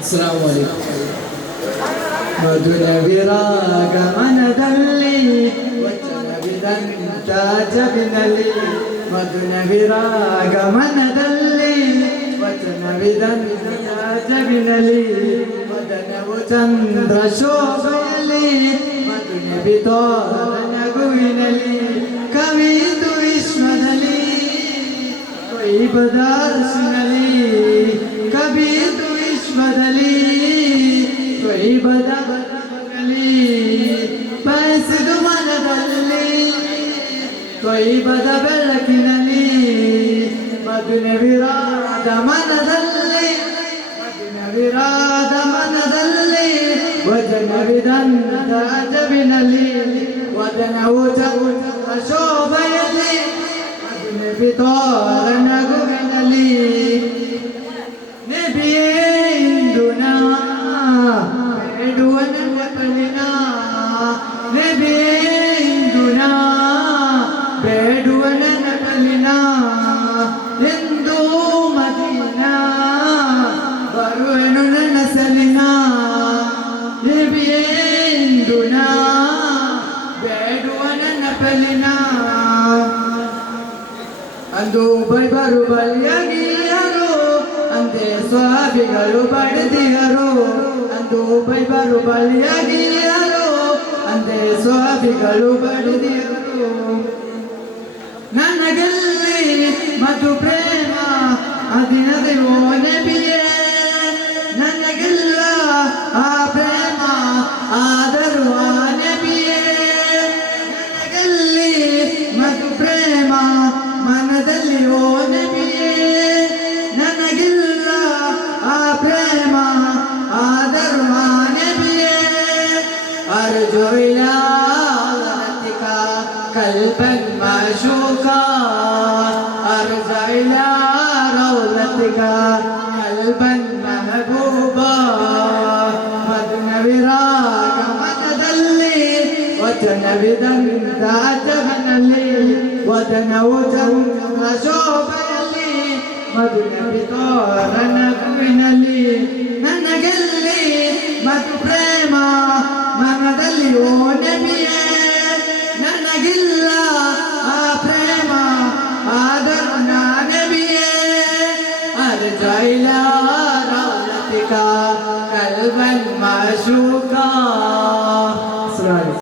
ಅಸ್ಸಲಾಮು ಅಲೈಕುಂ. ಮಧುರ ವಿರಾಗ ಮನದಲ್ಲಿ ವಚನವಿದಂತ ಜಬಿನಲ್ಲಿ, ಮಧುರ ವಿರಾಗ ಮನದಲ್ಲಿ ವಚನವಿದಂತ ಜಬಿನಲ್ಲಿ, ಮದನವು ಚಂದ್ರ ಶೋಭೆಯಲ್ಲಿ ಮಧುನವಿತೋರ ನಗುವಿನಲ್ಲಿ, ಕವಿದು ವಿಶ್ವದಲ್ಲಿ ಕೊಯ್ಬದಾರ್ಸಿನಲ್ಲಿ, ಕವಿದು ವಿಶ್ವದಲ್ಲಿ ಕೊಯ್ಬದಲ್ಲಿ ಬಯಸಿದು ಮನದಲ್ಲಿ ಕೊಯ್ಬದ ಬೆಳಕಿನಲ್ಲಿ, ಮಧುನ ವಿರಾದ ಮನದಲ್ಲಿ ಮಧುನ ವಿರಾದ ಮನದಲ್ಲಿ ವಚನವಿದಂತ ಜಬಿನಲ್ಲಿ, ವದನವು ಚಂದ್ರ ಶೋಭೆಯಲ್ಲಿ ಮಧುನವಿತೋರ ನಗುವಿನಲ್ಲಿ, ನಬಿಯೇ ಇಂದು ನಾ ಬೇಡುವ ನನ್ನ ಪಲಿನ, ನಬಿಯೇ ಇಂದು ನಾ ಬೇಡುವ ನನ್ನ ಪಲಿನ, ಎಂದು ಮದೀನಾ ಬರುವನು ನನ್ನ ಸಲಿನ, ನಬಿಯೇ ಇಂದು ನಾ ಬೇಡುವ ನನ್ನ ಪಲಿನ. ಅಂದು ಬೈಬರು ಬಲಿಯಾಗಿಯರು ಅಂದೇ ಸ್ವಾಭಿಗಳು ಬಡಿದಿಯರು, ಅಂದು ಬೈಬರು ಬಲಿಯಾಗಿಯರು ಅಂದೇ ಸ್ವಾಭಿಗಳು ಬಡಿದಿಯರು, ನನಗೆಲ್ಲಿ ಮಧು ಪ್ರೇಮ ಅದಿನದೆ ಓ ನಬಿಯೇ, ನನಗೆಲ್ಲ ಆ ಪ್ರೇಮ ಆದರೂ ಆ ನಬಿಯೇ, ನನಗೆಲ್ಲಿ ಮಧು ಪ್ರೇಮ ಮನದಲ್ಲಿ ಓ ನಬಿಯೇ, ನನಗಿಲ್ಲ ಆ ಪ್ರೇಮ ಆದರೂ ಆ ನಬಿಯೇ, ಅರ್ಜು ಇಲಾ ವರತಿಕ ಕಲ್ಬನ್ ಮಶೂಕ, ಅರ್ಜು ಇಲಾ ರೌಲತಿಕ ಕಲ್ಬನ್ ಮೆಹಬೂಬ, ಮಧುನ ವಿರಾಗ ಮನದಲ್ಲಿ ವಚನವಿದಂತ ಜಬನಲ್ಲಿ, ವದನವು ಚಂದ್ರ ಶೋಭೆಯಲ್ಲಿ ಮಧುನವಿತೋರ ನಗುವಿನಲ್ಲಿ, ನನಗೆಲ್ಲಿ ಮಧು ಪ್ರೇಮ ಮನದಲ್ಲಿ ಓ ನಬಿಯೇ,